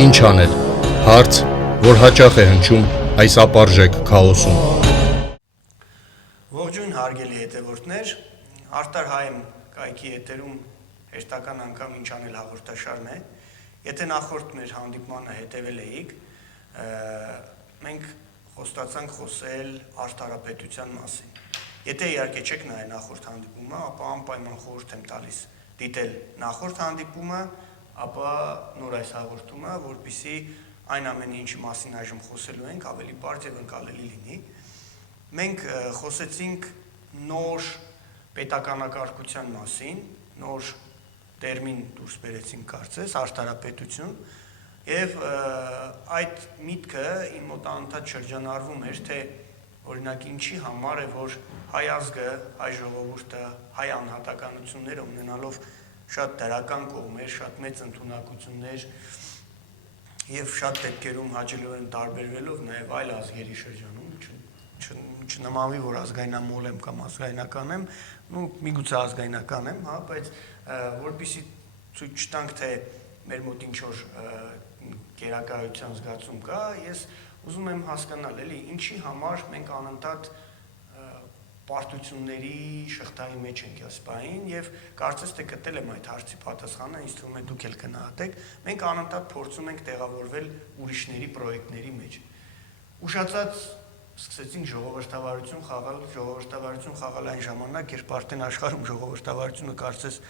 Ինչ անել։ Հարց, որ հաճախ է հնչում այս ապարժեք քաոսում։ Ողջույն հարգելի հետևորդներ, Արտար Հայեմ կայքի եթերում հերթական անգամ ինչ անել հաղորդաշարն է։ Եթե նախորդ մեր հանդիպմանը հետևել էիք, մենք խոստացանք խոսել արդարապետության մասին։ Եթե իհարկե չեք նայել նախորդ հանդիպումը, ապա անպայման խորհուրդ եմ տալիս դիտել նախորդ հանդիպումը, ապա նոր այս հաղորդումը, որպեսզի այն ամենի ինչի մասին այժմ խոսելու ենք, ավելի պարզ եւ ընկալելի լինի։ Մենք խոսեցինք նոր պետականակարգության մասին, նոր տերմին դուրս բերեցինք կարծես, արդարապետություն, եւ այդ միտքը իմ մոտ անընդհատ շրջանառվում էր, թե օրինակ ինչի համար է, որ հայ ազգը, հայ ժողովուրդը, հայ անհատականությունները ունենալով շատ դրական կողմեր, շատ մեծ ընդունակություններ եւ շատ դեպքերում հաճելիորեն տարբերվելով նաեւ այլ ազգերի շրջանում, չնմանվի, որ ազգայնամոլ եմ կամ ազգայնական եմ, միգուցե ազգայնական եմ, հա, բայց որպեսզի ցույց տանք, թե մեր մոտ ինչ որ գերակայության զգացում կա, ես ուզում եմ հասկանալ, էլի, ինչի համար մենք անընդհատ պարտությունների շղթայի մեջ ենք ասպային եւ կարծես թե գտել եմ այդ հարցի պատասխանը, ինձ թվում է դուք էլ կնահատեք, մենք անընդհատ փորձում ենք տեղավորվել ուրիշների պրոյեկտների մեջ։ Ուշացած սկսեցինք ժողովրդավարություն խաղալ այն ժամանակ, երբ արդեն աշխարհում ժողովրդավարությունը կարծես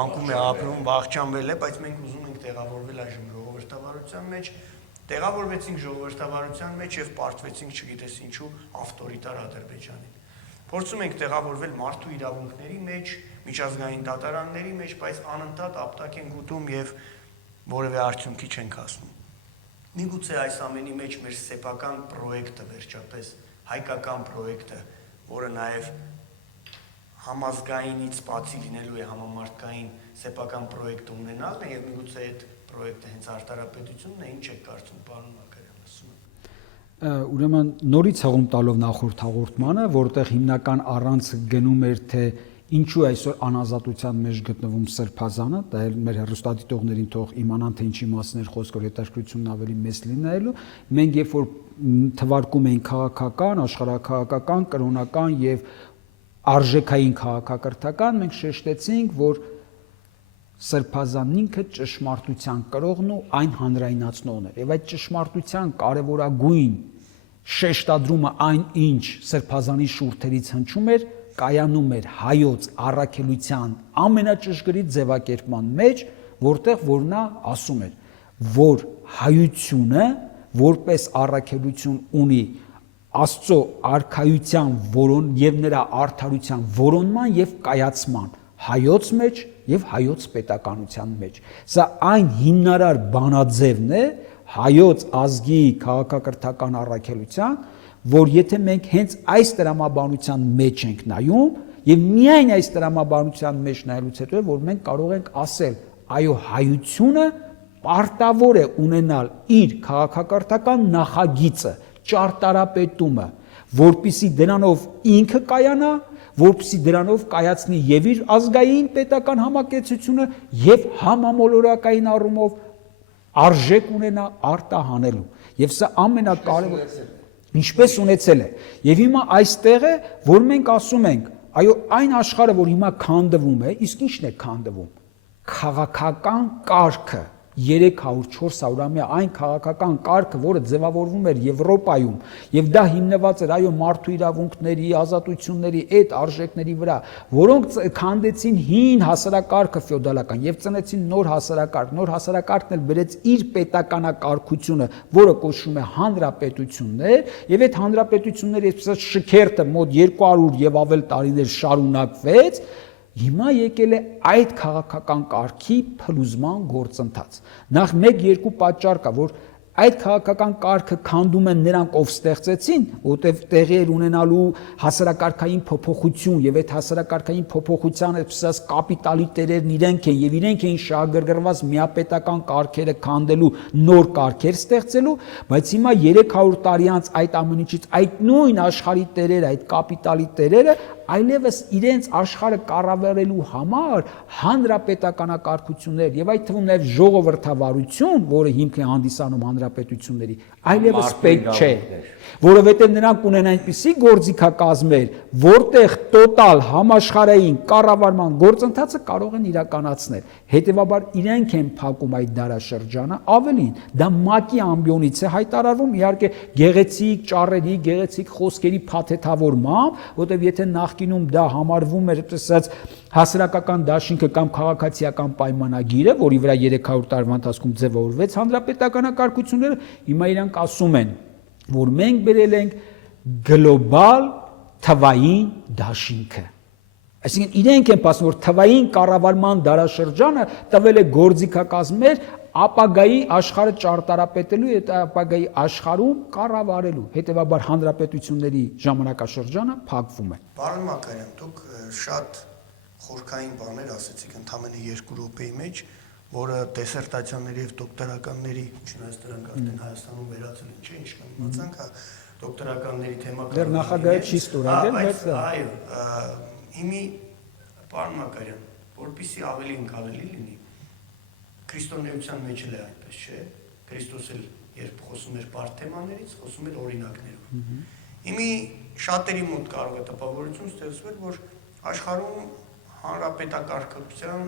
անկում է ապրում, վախճանվել է, բայց մենք ուզում ենք տեղավորվել այժմ ժողովրդավարության մեջ, տեղավորվեցինք ժողովրդավարության մեջ եւ պարտվեցինք, չգիտես ինչու, ավտորիտար Ադրբեջանին։ Փորձում ենք տեղավորվել մարդու իրավունքների մեջ, միջազգային դատարանների մեջ, բայց անընդհատ ապտակ ենք ուտում եւ որևէ արդյունքի չենք հասնում։ Միգուցե այս ամենի մեջ մեր սեփական պրոյեկտը վերջապես, հայկական պրոյեկտը, որը նաեւ համազգայինից բացի լինելու է համամարտկային սեփական պրոյեկտ ունենալն է եւ միգուցե այդ պրոյեկտը հենց արդարապետությունն է, ինչ եք կարծում, պարոն Մակարյան, ասում եմ։ Ուրեմն նորից հաղում տալով նախորդ հաղորդմանը, որտեղ հիմնական առանցքը գնում էր, թե ինչու այսօր անազատության մեջ գտնվում Սրբազանը, դա էլ մեր հեռուստադիտողներին թող իմանան, թե ինչի մասին էր խոսքը, որ հետաքրքրությունն ավելի մեծ լինելու, մենք երբ որ թվարկում էին քաղաքական, աշխարհաքաղաքական, կրոնական եւ արժեքային քաղաքակրթական, մենք շեշտեցինք, որ Սրբազանն ինքը ճշմարտության կրողն ու այն հանրայնացնողն է, եւ այդ ճշմարտության կարևորագույն շեշտադրումը այն, ինչ Սրբազանի շուրթերից հնչում էր, կայանում էր հայոց առաքելության ամենաճշգրիտ ձևակերպման մեջ, որտեղ որ նա ասում էր, որ հայությունը որպես առաքելություն ունի Աստծո արքայության եւ նրա արդարության որոնման եւ կայացման հայոց մեջ եւ հայոց պետականության մեջ։ Սա այն հիմնարար բանաձևն է հայոց ազգի քաղաքակրթական առաքելության, որ եթե մենք հենց այս տրամաբանության մեջ ենք նայում եւ միայն այս տրամաբանության մեջ նայելուց հետո որ մենք կարող ենք ասել, այո, հայությունը պարտավոր է ունենալ իր քաղաքակրթական նախագիծը, ճարտարապետումը, որպիսի դրանով ինքը կայանա, որպեսզի դրանով կայացնի եւ իր ազգային պետական համակեցությունը եւ համամոլորակային առումով արժեք ունենա արտահանելու։ Եվ սա ամենակարևոր ինչպես ունեցել է։ Եվ հիմա այստեղ է, որ մենք ասում ենք, այո, այն աշխարհը, որ հիմա քանդվում է, իսկ ի՞նչն է քանդվում։ Քաղաքական կարգը 300-400-ամյա այն քաղաքական կարգը, որը ձևավորվում էր Եվրոպայում, եւ դա հիմնված էր այո մարդու իրավունքների, ազատությունների, այդ արժեքների վրա, որոնք քանդեցին հին հասարակարգը ֆեոդալական եւ ծնեցին նոր հասարակարգ։ Նոր հասարակարգն էլ բերեց իր պետականակարգությունը, որը կոչվում է հանրապետություններ, եւ այդ հանրապետությունների այսպես շքերթը մոտ 200 եւ ավել տարիներ շարունակվեց։ Հիմա եկել է այդ քաղաքական կարգի փլուզման գործընթաց։ Նախ 1-2 պատճառ կա, որ այդ քաղաքական կարգը քանդում են նրանք, ով ստեղծեցին, որտեղ տեղի էր ունենալու հասարակարգային փոփոխություն եւ այդ հասարակարգային փոփոխությանը այսպես կապիտալի տերերն իրենք են եւ իրենք էին շահագրգռված միապետական կարգերը քանդելու, նոր կարգեր ստեղծելու, բայց հիմա 300 տարի անց այդ ամենիցից այդ նույն աշխարհի տերերը, այդ կապիտալի տերերը այլևս իրենց աշխարհը կառավարելու համար հանրապետականակարգություններ եւ այդ թվում նաեւ ժողովրդավարություն, որը հիմք է հանդիսանում հանրապետությունների, այլևս պետք չէ, որովհետեւ նրանք ունեն այնպիսի գործիքակազմեր, որտեղ տոտալ համաշխարհային կառավարման գործընթացը կարող են իրականացնել։ Հետևաբար իրենք են փակում այդ դարաշրջանը, ավելին, դա ՄԱԿ-ի ամբիոնից է հայտարարվում, իհարկե գեղեցիկ ճառերի, գեղեցիկ խոսքերի փաթեթավորմամբ, որտեղ եթե նախկինում դա համարվում էր, ասած հասարակական դաշինքը կամ քաղաքացիական պայմանագիրը, որի վրա 300 տարվա ընթացքում ձևավորվեց հանրապետականակարգությունները, հիմա իրանք ասում են, որ մենք բերել ենք գլոբալ թվային դաշինքը։ Այսինքն իրենք են ասում, որ թվային կառավարման դարաշրջանը տվել է գործիքակազմեր ապագայի աշխարհը ճարտարապետելու եւ ապագայի աշխարհում կառավարելու, հետեւաբար հանրապետությունների ժամանակաշրջանը փակվում է։ Պարոն Մակարյան, դուք շատ խորքային բաներ ասեցիք ընդամենը 2 րոպեի մեջ, որը դիսերտացիաների եւ դոկտորականների, չնայած դրանք արդեն Հայաստանում վերածել են, չէ՞, ինչքան իմացանք, դոկտորականների թեմա։ Դեռ նախագահը չի ստորագրել, բայց այո, իմի պարոն Մակարյան, որպեսզի ավելի ընկալելի լինի, քրիստոնեության մեջ էլ է այդպես, չէ՞։ Քրիստոս էլ երբ խոսում էր բարդ թեմաներից, խոսում էր օրինակներով։ Իմի շատերի մոտ կարող է տպավորություն ստեղծվել, որ աշխարհում հանրապետակարգության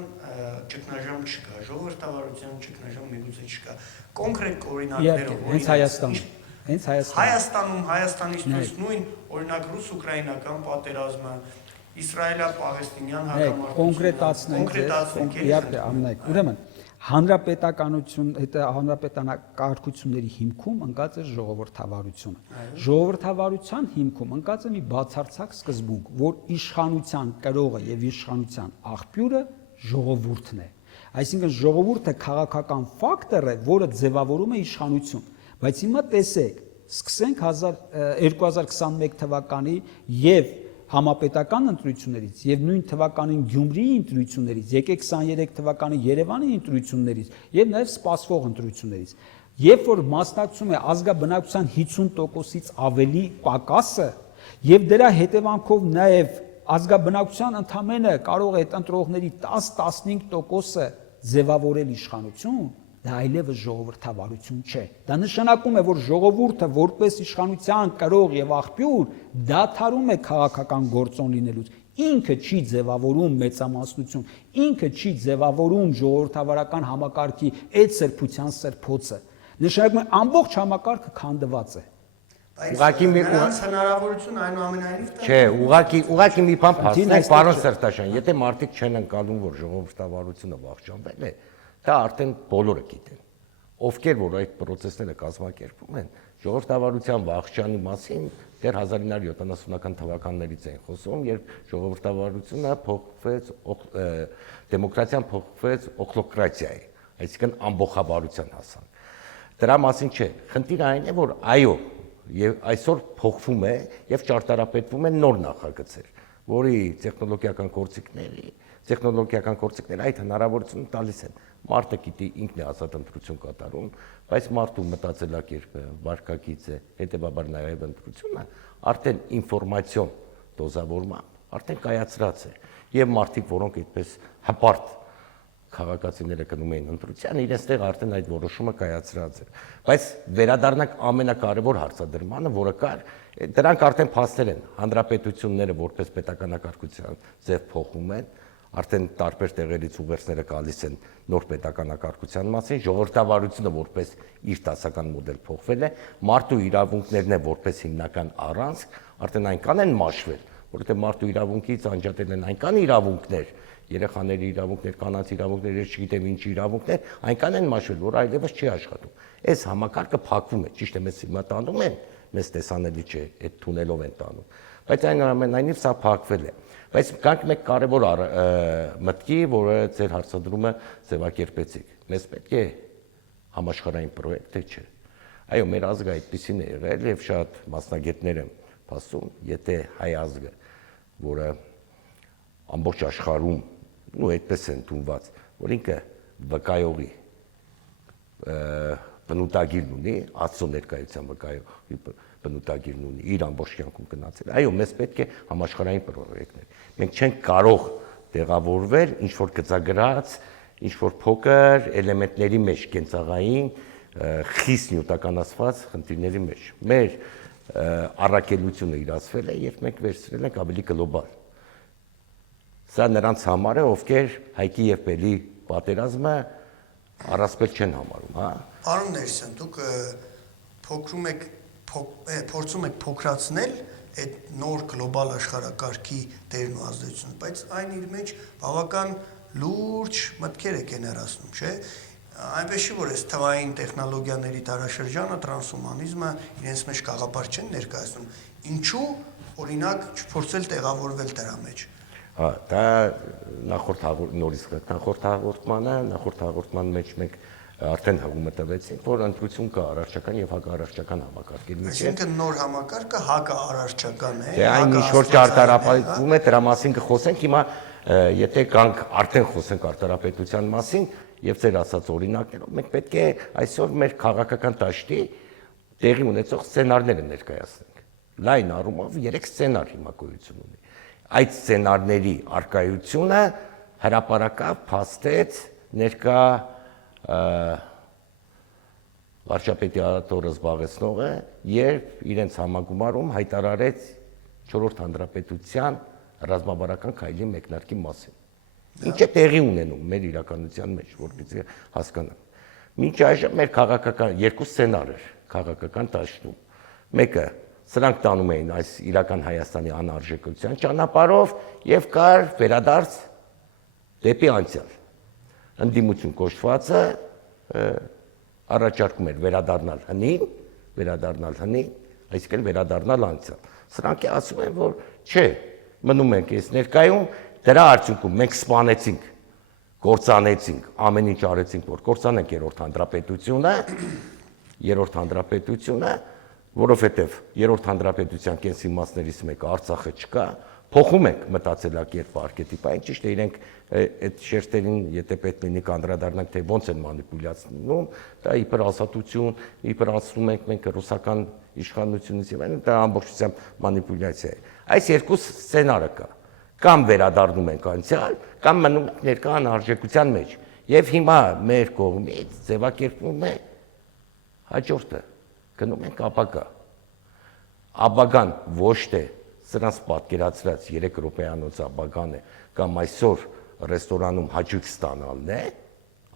ճգնաժամ չկա, ժողովրդավարության ճգնաժամ միգուցե չկա։ Կոնկրետ օրինակներով, հենց Հայաստանից դուրս նույն օրինակ ռուս-ուկրաինական պատերազմը, իսրայելա-պաղեստինյան հակամարտությունը, իհարկե ամենայք։ Ուրեմն հանրապետակարգությունների հիմքում ընկած է ժողովրդավարությունը։ Ժողովրդավարության հիմքում ընկած է մի բացարձակ սկզբունք, որ իշխանության կրողը եւ իշխանության աղբյուրը ժողովուրդն է։ Այսինքն ժողովուրդը քաղաքական ֆակտոր է, որը ձևավորում է իշխանություն։ Բայց հիմա տեսեք, սկսենք 2021 թվականի եւ համապետական ընտրություններից եւ նույն թվականին Գյումրիի ընտրություններից, եկեք 23 թվականի Երևանի ընտրություններից եւ նաեւ սպասվող ընտրություններից, երբ որ մասնակցում է ազգաբնակչության 50%-ից ավելի պակասը եւ դրա հետևանքով նաեւ ազգաբնակչության ընդամենը կարող է այդ ընտրողների 10-15%-ը ձևավորել իշխանություն, դա այլևս ժողովրդավարություն չէ։ Դա նշանակում է, որ ժողովուրդը որպես իշխանության կրող եւ աղբյուր դադարում է քաղաքական գործոն լինելուց։ Ինքը չի ձևավորում մեծամասնություն, ինքը չի ձևավորում ժողովրդավարական համակարգի այդ սրբության սրբոցը։ Նշանակում է ամբողջ համակարգը քանդված է։ Ուղղակի մի հնարավորություն այնուամենայնիվ չէ, ուղղակի մի բան փաստենք, պարոն Սրտաշյան, եթե մարդիկ չեն ընկալում, որ ժողովրդավարությունը վախճանվել է, դա արդեն բոլորը գիտեն։ Ովքեր որ այդ process-ները կազմակերպում են, ժողովրդավարության վախճանի մասին դեռ 1970-ական թվականներից են խոսում, երբ ժողովրդավարությունը փոխվեց, դեմոկրատիան փոխվեց օկլոկրատիայի, այսինքն ամբողջավարության հասան։ Դրա մասին չէ, խնդիրը այն է, որ այո, եւ այսօր փոխվում է եւ ճարտարապետվում են նոր նախագծեր, որի տեխնոլոգիական գործիքները այդ հնարավորությունը տալիս են։ Մարդը գիտի ինքն է ազատ ընտրություն կատարում, բայց մարդու մտածելակերպը, վարքագիծը, հետեւաբար նաեւ ընտրությունը արդեն ինֆորմացիոն դոզավորմամբ արդեն կայացրած է եւ մարդիկ, որոնք այդպես հպարտ քաղաքացիները գնում էին ընտրության, իրենց տեղ արդեն այդ որոշումը կայացրած էր։ Բայց վերադառնանք ամենակարևոր հարցադրմանը, որը կար, դրանք արդեն փաստեր են, հանրապետությունները որպես պետականակարգության ձև փոխում են, արդեն տարբեր տեղերից ուղերձները գալիս են նոր պետականակարգության մասին, ժողովրդավարությունը որպես իր դասական մոդել փոխվել է, մարդու իրավունքներն են որպես հիմնական առանցք, արդեն այնքան են մաշվել, որովհետև մարդու իրավունքից անջատել են այնքան իրավունքներ, երեխաների իրավունքներ, կանանց իրավունքներ, ես չգիտեմ ինչ իրավունքներ, այնքան են մաշվել, որ այլևս չի աշխատում։ Այս համակարգը փակվում է, ճիշտ է, մեզ հիմա տանում են, մեզ տեսանելի չէ, այդ թունելով են տանում, բայց այնուամենայնիվ սա փակվել է։ Բայց կանք մեկ կարևոր մտքի, որը ձեր հարցադրումը ձևակերպեցիք։ Մեզ պետք է համաշխարհային պրոյեկտ, թե չէ։ Այո, մեր ազգը այդպեսին է եղել եւ շատ մասնագետներ են ասում, եթե հայ ազգը, որը ամբողջ աշխարհում ու այդպես են ընդունված, որ ինքը վկայողի բնութագիր ունի, Աստծո ներկայության վկայողի բնութագիրն ունի, իր ամբողջ կյանքում գնացել։ Այո, մեզ պետք է համաշխարհային պրոյեկտներ։ Մենք չենք կարող տեղավորվել ինչ որ գծագրած, ինչ որ փոքր էլեմենտների մեջ կենցաղային խիստ նյութականացված խնդիրների մեջ։ Մեր առաքելությունը իրացվել է, երբ մենք վերցրել ենք ավելի գլոբալ։ Սա նրանց համար է, ովքեր Հայկի եւ Բելի պատերազմը առասպել չեն համարում, հա։ Պարոն Ներսյան, դուք փորձում եք փոքրացնել այդ նոր գլոբալ աշխարհակարգի դերն ու ազդեցությունը, բայց այն իր մեջ բավական լուրջ մտքեր եք ներառնում, չէ՞։ Այնպես չի, որ այս թվային տեխնոլոգիաների դարաշրջանը, տրանսհումանիզմը իրենց մեջ գաղափար չեն ներկայացնում։ Ինչու օրինակ չփորձել տեղավորվել դրա մեջ։ Հա, դա նախորդ հաղորդման մեջ մենք արդեն հղումը տվեցինք, որ ընտրություն կա առարչական եւ հակաառարչական համակարգերի մեջ։ Այսինքն նոր համակարգը հակաառարչական է։ Դե այն ինչ որ ճարտարապետում է, դրա մասին կխոսենք հիմա, եթե կանք արդեն խոսենք արտարապետության մասին եւ ձեր ասած օրինակներով, մենք պետք է այսօր մեր քաղաքական դաշտի տեղի ունեցող սցենարները ներկայացնենք։ Լայն առումով 3 սցենար հիմա գոյություն ունի։ Այդ սցենարների արկայությունը հրապարակավ փաստեց ներկա վարչապետի զբաղեցնողը, երբ իրենց համագումարում հայտարարեց 4-րդ հանրապետության ռազմավարական քայլի մեկնարկի մասին։ Ինչ է տեղի ունենում մեր իրականության մեջ, որպեսզի հասկանանք։ Մինչ այժմ մեր քաղաքական 2 սցենար էր քաղաքական դաշտում։ Մեկը սրանք տանում էին այս իրական Հայաստանի անարժեքության ճանապարհով եւ կար վերադարձ դեպի անցյալ։ Ընդդիմություն կոչվածը առաջարկում էր վերադառնալ հնի, այսինքն վերադառնալ անցյալ։ Սրանք ասում են, որ չէ, մնում ենք այս ներկայում, դրա արդյունքում մենք սպանեցինք, կործանեցինք, ամեն ինչ արեցինք, որ կործանենք 3-րդ հանրապետությունը, որովհետև 3-րդ հանրապետության կենսիմաստներից մեկը Արցախը չկա, փոխում ենք մտածելակերպը, արքետիպային, ճիշտ է, իրենք այդ շերտերին, եթե պետք լինի կանդրադառնանք, թե ոնց են մանիպուլյացնում, դա իբր ազատություն, իբր ասում ենք մենք ռուսական իշխանությունից եւ այլն, դա ամբողջությամբ մանիպուլյացիա է։ Այս 2 սցենարը կա։ Կամ վերադառնում ենք անցյալ, կամ մնում ենք ներկա անարժեքության մեջ։ Եվ հիմա մեր կողմից ձևակերպվում է հաջորդը, գնում ենք ապագա։ Ապագան ոչ թե սրանց պատկերացրած 3 րոպեանոց ապագան է, կամ այսօր ռեստորանում հաճույք ստանալն է,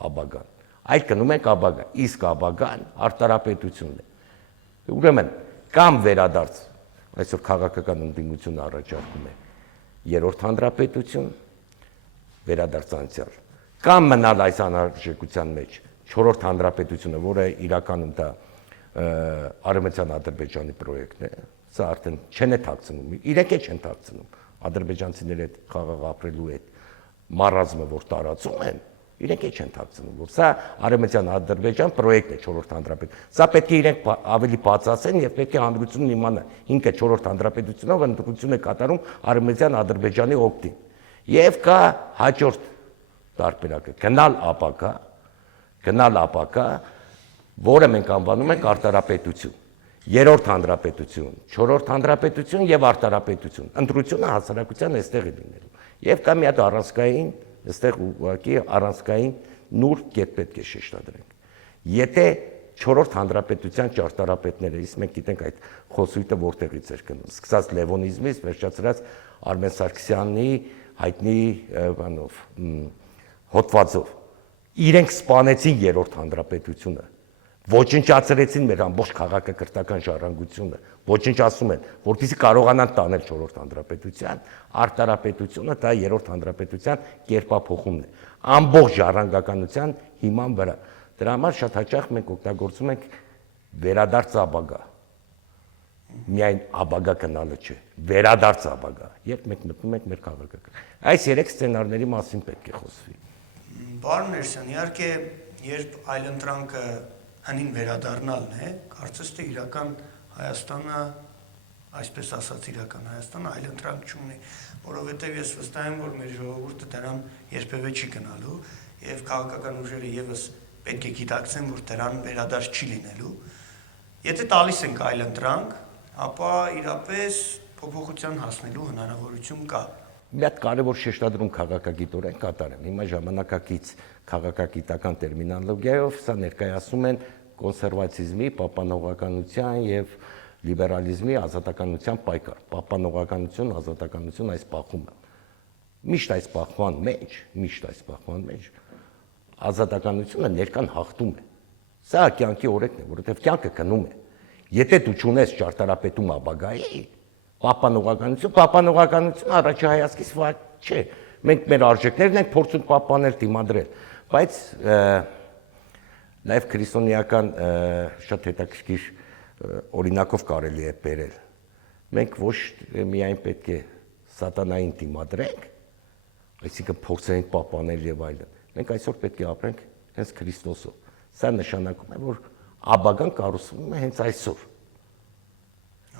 ապագան։ Այլ գնում ենք ապագա, իսկ ապագան արտարապետությունն է։ Ուրեմն, կամ վերադարձ, այսօր քաղաքական ընդդիմությունը առաջարկում է 3-րդ հանրապետություն, վերադարձ անցյալ, կամ մնալ այս անարժեքության մեջ 4-րդ հանրապետությունը, որը իրականում դա Արևմտյան Ադրբեջանի պրոյեկտն է, սա արդեն չեն է թաքցնում, իրենք է չեն թաքցնում, ադրբեջանցիների հետ խաղաղ ապրելու հետ մարազմը, որ տարածում են, իրենք է չեն թաքցնում, որ սա Արևմտյան Ադրբեջան պրոյեկտ է 4-րդ հանրապետություն։ Սա պետք է իրենք ավելի բացասեն եւ պետք է հանրությունն իմանա, ինքը 4-րդ հանրապետությունով ընտրություն է կատարում Արևմտյան Ադրբեջանի օգտին։ Եվ կա հաջորդ տարբերակը՝ գնալ ապակա, որը մենք անվանում ենք արտարապետություն։ 3-րդ հանրապետություն, 4-րդ հանրապետություն եւ արտարապետություն։ Ընտրությունը հասարակության այստեղ է լինելու։ Եվ կա մի հատ առանցքային, այստեղ ուղղակի առանցքային նուրբ կետ պետք է շեշտադրենք։ Եթե 4-րդ հանրապետության ճարտարապետները, իսկ մենք գիտենք այդ խոսույթը որտեղից էր գնում, սկսած լևոնիզմից, վերջացրած Արմեն Սարգսյանի հայտնի բանով հոդվածով, իրենք սպանեցին 3-րդ հանրապետությունը, ոչնչացրեցին մեր ամբողջ քաղաքակրթական ժառանգությունը, ոչնչացում են, որպեսզի կարողանան տանել 4-րդ հանրապետության, արտարապետությունը դա 3-րդ հանրապետության կերպափոխումն է, ամբողջ ժառանգականության հիման վրա։ Դրա համար շատ հաճախ մենք օգտագործում ենք վերադարձ ապագա։ Միայն ապագա գնալը չէ, վերադարձ ապագա, երբ մենք մտնում ենք մեր քաղաքական։ Այս 3 սցենարների մասին պետք է խոսվի։ Պարոն Ներսյան, իհարկե, երբ այլընտրանքը հնին վերադառնալն է, կարծես թե իրական Հայաստանը, այսպես ասած իրական Հայաստանը այլընտրանք չունի, որովհետև ես վստահ եմ, որ մեր ժողովուրդը դրան երբևէ չի գնալու եւ քաղաքական ուժերը եւս պետք է գիտակցեն, որ դրան վերադարձ չի լինելու։ Եթե տալիս ենք այլընտրանք, ապա իրապես փոփոխության հասնելու հնարավորություն կա։ Մի հատ կարևոր շեշտադրում քաղաքագիտորեն կատարեմ։ Հիմա ժամանակակից քաղաքագիտական տերմինոլոգիայով սա ներկայացնում են կոնսերվատիզմի, պապանողականության եւ լիբերալիզմի ազատականության պայքար։ Պապանողականություն, ազատականություն այս պահում է։ Միշտ այս պահման մեջ ազատականությունը ներկան հաղթում է։ Սա կյանքի օրենքն է, որովհետեւ կյանքը գնում է։ Եթե դու ճունես ճարտարապետում ապագայի, պապանողականություն առաջի հայացքից վատ չէ։ Մենք մեր արժեքներն ենք փորձում պահպանել, դիմադրել, բայց նաև քրիստոնեական շատ հետաքրքիր օրինակով կարելի է բերել։ Մենք ոչ միայն պետք է սատանային դիմադրենք, այսինքն փորձենք պահպանել եւ այլն։ Մենք այսօր պետք է ապրենք հենց Քրիստոսով։ Սա նշանակում է, որ ապագան կառուցվում է հենց այսօր։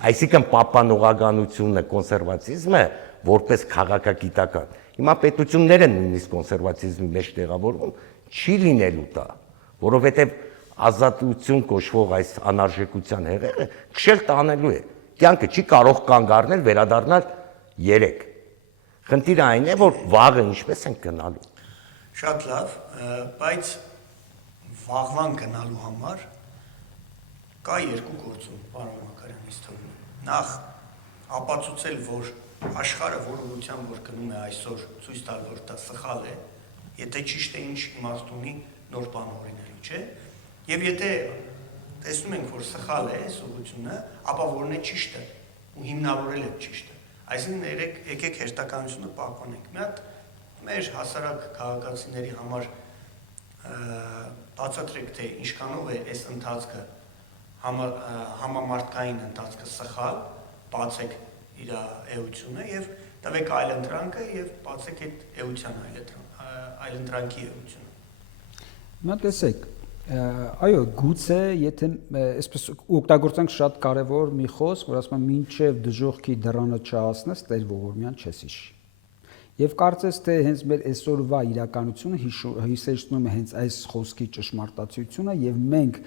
Այսինքն պապանողականությունը, կոնսերվատիզմը որպես քաղաքագիտական։ Հիմա պետությունները նույնիսկ կոնսերվատիզմի մեջ տեղավորվում չի լինելու դա, որովհետև ազատություն կոչվող այս անարժեքության հեղեղը քշել տանելու է։ Կյանքը չի կարող կանգ առնել, վերադառնալ 3։ Խնդիրը այն է, որ վաղը ինչպես են գնալու։ Շատ լավ, բայց վաղվան գնալու համար կա երկու գործում, պարոն Մակարյանից թվում է։ Նախ ապացուցել, որ աշխարհը որ ուղղությամբ որ գնում է այսօր, ցույց տալ, որ դա սխալ է, եթե ճիշտ է, ինչ իմաստ ունի նոր բան օրինելու, չէ՞։ Եվ եթե տեսնում ենք, որ սխալ է այս ուղղությունը, ապա որն է ճիշտը ու հիմնավորել է ճիշտը։ Այսինքն եկեք հերթականությունը պահպանենք։ Մի հատ մեր հասարակ քաղաքացիների համար բացատրեք, թե ինչքանով է այս ընթացքը համամարտկային ընթացքը սխալ, բացեք իր էությունը եւ տվեք այլընտրանքը եւ բացեք այդ էության այլընտրանքի էությունը։ Հիմա տեսեք, այո, գուցե եթե այսպես օգտագործենք շատ կարևոր մի խոսք, որ ասում եմ մինչև դժոխքի դռանը չհասնես, Տեր ողորմյան չես հիշի։ Եվ կարծես թե հենց մեր այսօրվա իրականությունը հիշեցնում է հենց այս խոսքի ճշմարտացիությունը եւ մենք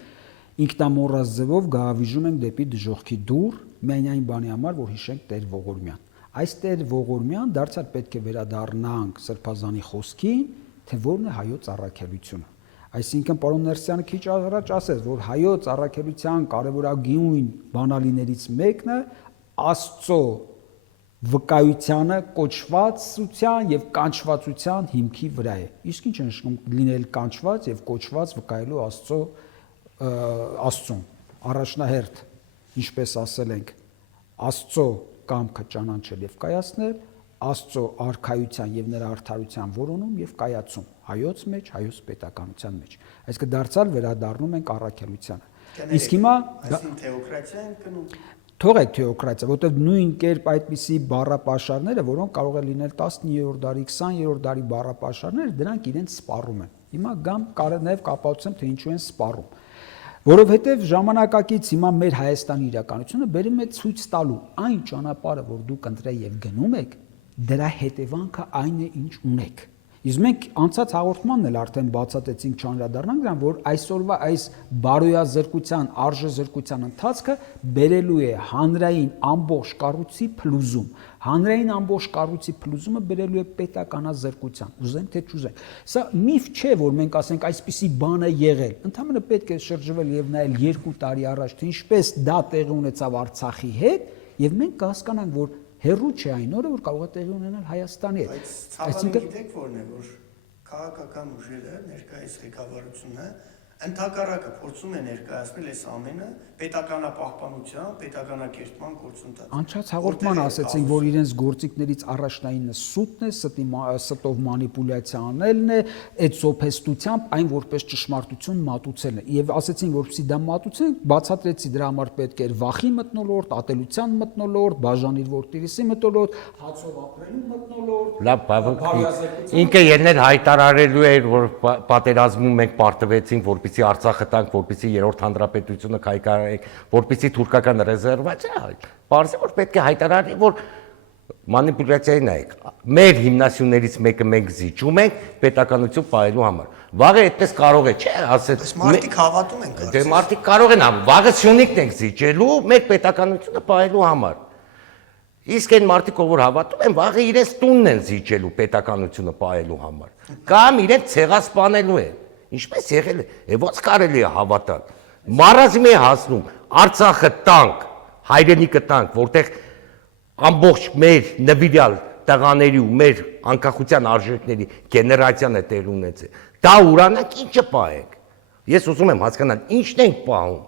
ինքնամոռաց ձևով գահավիժում ենք դեպի դժոխքի դուռ միայն այն բանի համար, որ հիշենք Տեր ողորմյան։ Այս Տեր ողորմյան դարձյալ պետք է վերադառնանք Սրբազանի խոսքին, թե որն է հայոց առաքելությունը։ Այսինքն պարոն Ներսյանը քիչ առաջ ասեց, որ հայոց առաքելության կարևորագույն բանալիներից մեկն է Աստծո վկայությանը կոչվածության եւ կանչվածության հիմքի վրա է։ Իսկ ինչ է նշանակում լինել կանչված եւ կոչված վկայելու Աստծուն։ Առաջնահերթ, ինչպես ասել ենք, Աստծո կամքը ճանաչել եւ կայացնել, Աստծո արքայության եւ նրա արդարության որոնում եւ կայացում հայոց մեջ, հայոց պետականության մեջ։ Այսինքն դարձյալ վերադառնում ենք առաքելությանը։ Իսկ հիմա այսինքն թեոկրատիա են գնում։ Թողեք թեոկրատիա, որովհետև նույն կերպ այդպիսի բառապաշարները, որոնք կարող է լինել 19-րդ դարի, 20-րդ դարի բառապաշարները, դրանք իրենց սպառում են։ Հիմա գամ նաև կապացուցեմ, թե ինչու են սպառում։ Որովհետև ժամանակակից հիմա մեր Հայաստանի իրականությունը բերում է ցույց տալու այն ճանապարհը, որ դուք ընտրել եւ գնում եք, դրա հետևանքը այն է, ինչ ունեք։ Իսկ մենք անցած հաղորդմանն էլ արդեն բացատրեցինք, չանդրադառնանք դրան, որ այսօրվա այս բարոյազրկության, արժեզրկության ընթացքը բերելու է հանրային ամբողջ կառույցի փլուզում։ Հանրային ամբողջ կառույցի փլուզումը բերելու է պետականազրկության, ուզենք թե չուզենք։ Սա միֆ չէ, որ մենք ասենք այսպիսի բան է եղել։ Ընդհանրապես պետք է շրջվել եւ նայել 2 տարի առաջ, թե ինչպես դա տեղի ունեցավ Արցախի հետ, եւ մենք կհասկանանք, որ հերու չէ այն օրը, որ կարող է տեղի ունենալ Հայաստանի հետ։ Բայց ցավալի գիտեք որն է, որ քաղաքական ուժերը, ներկայիս ղեկավարությունը ընդհակառակը փորձում է ներկայացնել այս ամենը պետականապահպանության, պետականակերտման գործընթաց։ Անցած հաղորդման ասեցինք, որ իրենց գործիքներից առաջնայինը սուտն է, ստով մանիպուլյացիա անելն է, այդ սոփեստությամբ այն որպես ճշմարտություն մատուցելն է։ Եվ ասեցինք, որպեսզի դա մատուցենք, բացատրեցի դրա համար պետք էր վախի մթնոլորտ, ատելության մթնոլորտ, բաժանիր ворտիրիսի մթնոլորտ, հացով ապրելու մթնոլորտ։ Լավ, բավական։ Ինքը ելներ հայտարարելու էր, որ պատերազմում մենք պարտվեցինք, որպեսզի Արցախը տանք, որպեսզի երրորդ հանրապետությունը կայքարենք, որպեսզի թուրքական ռեզերվացիա, բարձր որ պետք է հայտարարի, որ մանիպուլյացիայի նայեք, մեր հիմնասյուներից մեկը մենք զիջում ենք պետականություն պահելու համար։ Վաղը այդպես կարող է, չէ, ասել։ Բայց մարդիկ հավատում են Դե մարդիկ կարող են, վաղը սյունիկն ենք զիջելու մեր պետականությունը պահելու համար։ Իսկ այն մարդիկ, որ հավատում են, վաղը իրենց տունն են զիջելու պետականությունը պահելու համար։ Կամ իրենց ցեղասպանելու են։ Ինչպես եղել է, ոնց կարելի է հավատալ։ Մարազմի է հասնում, Արցախը տանք, հայրենիքը տանք, որտեղ ամբողջ մեր նվիրյալ տղաների ու մեր անկախության արժեքների գեներացիան է տեղ ունեցել։ Դա ուրանանք ինչը պահենք։ Ես ուզում եմ հասկանալ, ինչն ենք պահում։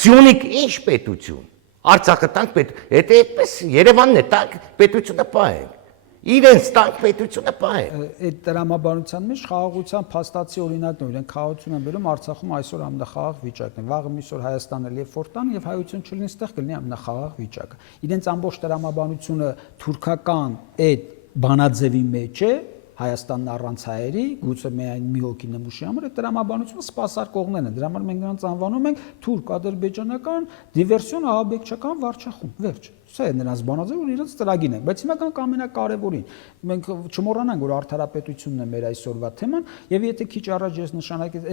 Սյունիք ինչ պետություն։ Արցախը տանք եթե այդպես Երևանն է տանք պետությունը պահենք։ Իրենց տանք պետությունը պահենք։ Այդ տրամաբանության մեջ խաղաղության փաստացի օրինակն է, իրենք խաղաղություն են բերում Արցախում այսօր ամենախաղաղ վիճակն է։ Վաղը միսօր Հայաստանը լիև ֆորտան եւ հայություն չլինի, այդտեղ կլինի ամենախաղաղ վիճակը։ Իրենց ամբողջ տրամաբանությունը թուրքական այդ բանաձևի մեջ է, Հայաստանն առանց հայերի, գուցե միայն մի հոգի նմուշի համար, այդ տրամաբանությունը սպասարկողներն են։ Դրա համար մենք նրանց անվանում ենք թուրք-ադրբեջանական դիվերսիոն ահաբեկչական վարչախումբ։ Վերջ։ Սա է նրանց բանաձևը, որ իրենց ծրագին է, բայց հիմնական ամենակարևորին մենք չմոռանանք, որ արդարապետությունն է մեր այսօրվա թեման, եւ եթե քիչ առաջ ես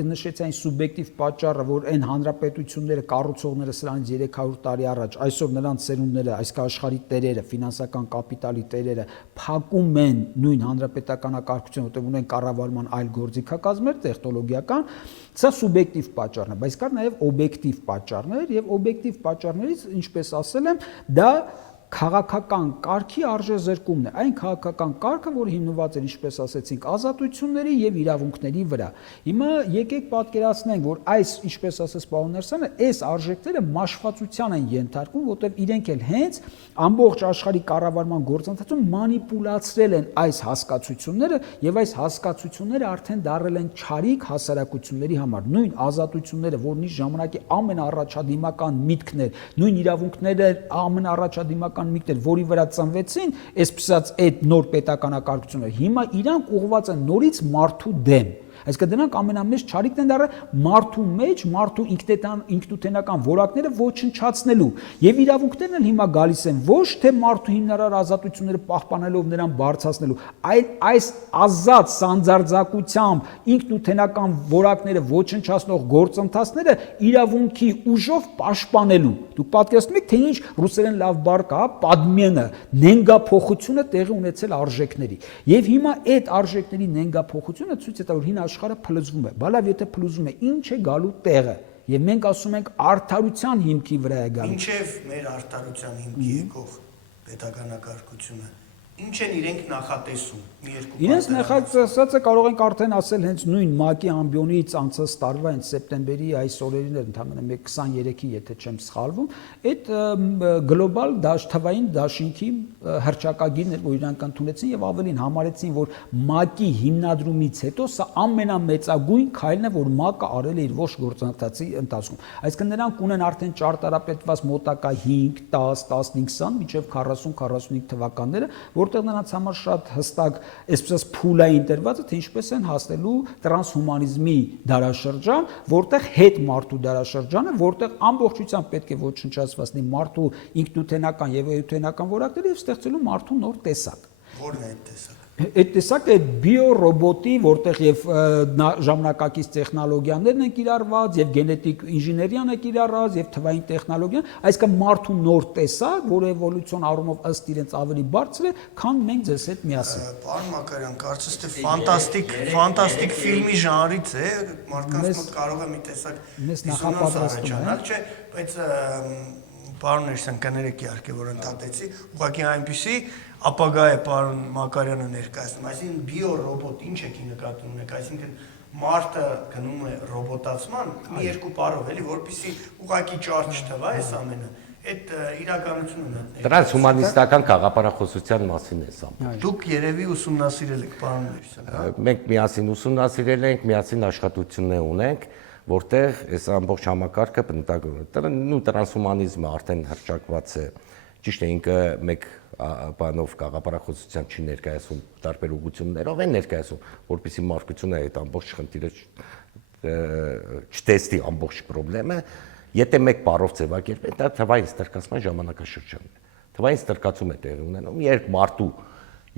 նշեցի այն սուբյեկտիվ պատճառը, որ այն հանրապետությունները կառուցողները սրանից 300 տարի առաջ այսօր նրանց սերունդները, այս աշխարհի տերերը, ֆինանսական կապիտալի տերերը փակում են նույն հանրապետականակարգությունը, որտեղ ունեն կառավարման այլ գործիքակազմեր, տեխնոլոգիական, սա սուբյեկտիվ պատճառն է, բայց կար նաև օբյեկտիվ պատճառներ եւ օբյեկտիվ պատճառներից, ինչպես ասել եմ, դա քաղաքական կարգի արժեզրկումն է, այն քաղաքական կարգը, որը հիմնված է, ինչպես ասեցինք, ազատությունների եւ իրավունքների վրա։ Հիմա եկեք պատկերացնենք, որ այս, ինչպես ասես պարոն Ներսյանը, այս արժեքները մաշվածության են ենթարկվում, որտեղ իրենք էլ հենց ամբողջ աշխարհի կառավարման գործընթացում մանիպուլացրել են այս հասկացությունները եւ այս հասկացությունները արդեն դարել են չարիք հասարակությունների համար։ Նույն ազատությունները, որն իր ժամանակի ամենաառաջադիմական միտքն էր, նույն իրավունքները ամենաառաջադիմական միտքեր, որի վրա ծնվեցին, այսպես այդ նոր պետականակարգությունը, հիմա իրանք ուղղված են նորից մարդու դեմ։ Այսինքն դրանք ամենամեծ չարիքն են դառել մարդու մեջ, մարդու ինքնութենական որակները ոչնչացնելու եւ իրավունքներն էլ հիմա գալիս են ոչ թե մարդու հիմնարար ազատությունները պահպանելով նրան բարձրացնելու, այլ այս ազատ սանձարձակությամբ ինքնութենական որակները ոչնչացնող գործընթացները իրավունքի ուժով պաշտպանելու։ Դուք պատկերացնում եք, թե ինչ ռուսերեն լավ բառ կա, падмена, նենգափոխությունը տեղի ունեցել արժեքների։ Եվ հիմա այդ արժեքների նենգափոխությունը ցույց է տա, որ հին աշխարհը փլուզվում է, բալավ եթե փլուզվում է, ինչ է գալու տեղը, եւ մենք ասում ենք արդարության հիմքի վրա է գալու։ Ինչև մեր արդարության հիմքի եկող պետականակարգությունը, ինչ են իրենք նախատեսում, մի երկու իրենց նախատեսածը կարող ենք արդեն ասել հենց նույն ՄԱԿ-ի ամբիոնից անցած տարվա հենց սեպտեմբերի այս օրերին էր, ընդամենը 23-ի, եթե չեմ սխալվում, այդ գլոբալ թվային դաշինքի հռչակագիրն էր, որ իրանք ընդունեցին եւ ավելին համարեցին, որ ՄԱԿ-ի հիմնադրումից հետո սա ամենամեծագույն քայլն է, որ ՄԱԿ-ը արել է իր ողջ գործընթացի ընթացքում։ Այսինքն նրանք ունեն արդեն ճարտարապետված մոտակա 5, 10, 15, 20 մինչև 40-45 թվականները, որտեղ նրանց համար շատ հստակ, այսպես փուլային տրվածը, թե ինչպես են հասնելու տրանսհումանիզմի դարաշրջան, որտեղ հետ մարդու դարաշրջանը, որտեղ ամբողջությամբ պետք է ոչնչացված լինի մարդու ինքնութենական եւ էութենական որակները եւ ստեղծելու մարդու նոր տեսակ։ Որն է այդ տեսակը։ Այդ տեսակը բիոռոբոտի, որտեղ եւ ժամանակակից տեխնոլոգիաներն են կիրառված, եւ գենետիկ ինժեներիան է կիրառված, եւ թվային տեխնոլոգիան, այսինքն մարդու նոր տեսակ, որը էվոլյուցիոն առումով ըստ իրենց ավելի բարձր է, քան մենք ձեզ հետ միասին։ Պարոն Մակարյան, կարծես թե ֆանտաստիկ ֆիլմի ժանրից է, մարդկանց մոտ կարող է մի տեսակ նախապատրաստանալ, չէ, բայց պարոն Ներսյան, կներեք իհարկե, որ ընդհատեցի, ուղղակի այնպեսի ապագա է պարոն Մակարյանը ներկայացնում, այսինքն բիոռոբոտ ինչ եք նկատում եք, այսինքն մարդը գնում է ռոբոտացման, մի երկու բառով էլի, որպեսզի ուղղակի ճար չթվա այս ամենը, այդ իրականությունը Տրանսհումանիստական գաղափարախոսության մասին է սա։ Դուք երևի ուսումնասիրել եք, պարոն Ներսյան։ Մենք միասին ուսումնասիրել ենք, միասին աշխատություններ ունենք, որտեղ այս ամբողջ համակարգը տրանսհումանիզմը արդեն հռչակված է, ճիշտ է, ինքը մեկ բանով գաղափարախոսության չի ներկայացում, տարբեր ուղղություններով է ներկայացում, որպեսզի մարդկությունը այդ ամբողջ խնդիրը չտեսնի ամբողջ խնդրը, եթե մեկ բառով ձևակերպել, դա թվային ստրկացման ժամանակաշրջանն է։ թվային ստրկացում է տեղի ունենում, երբ մարդու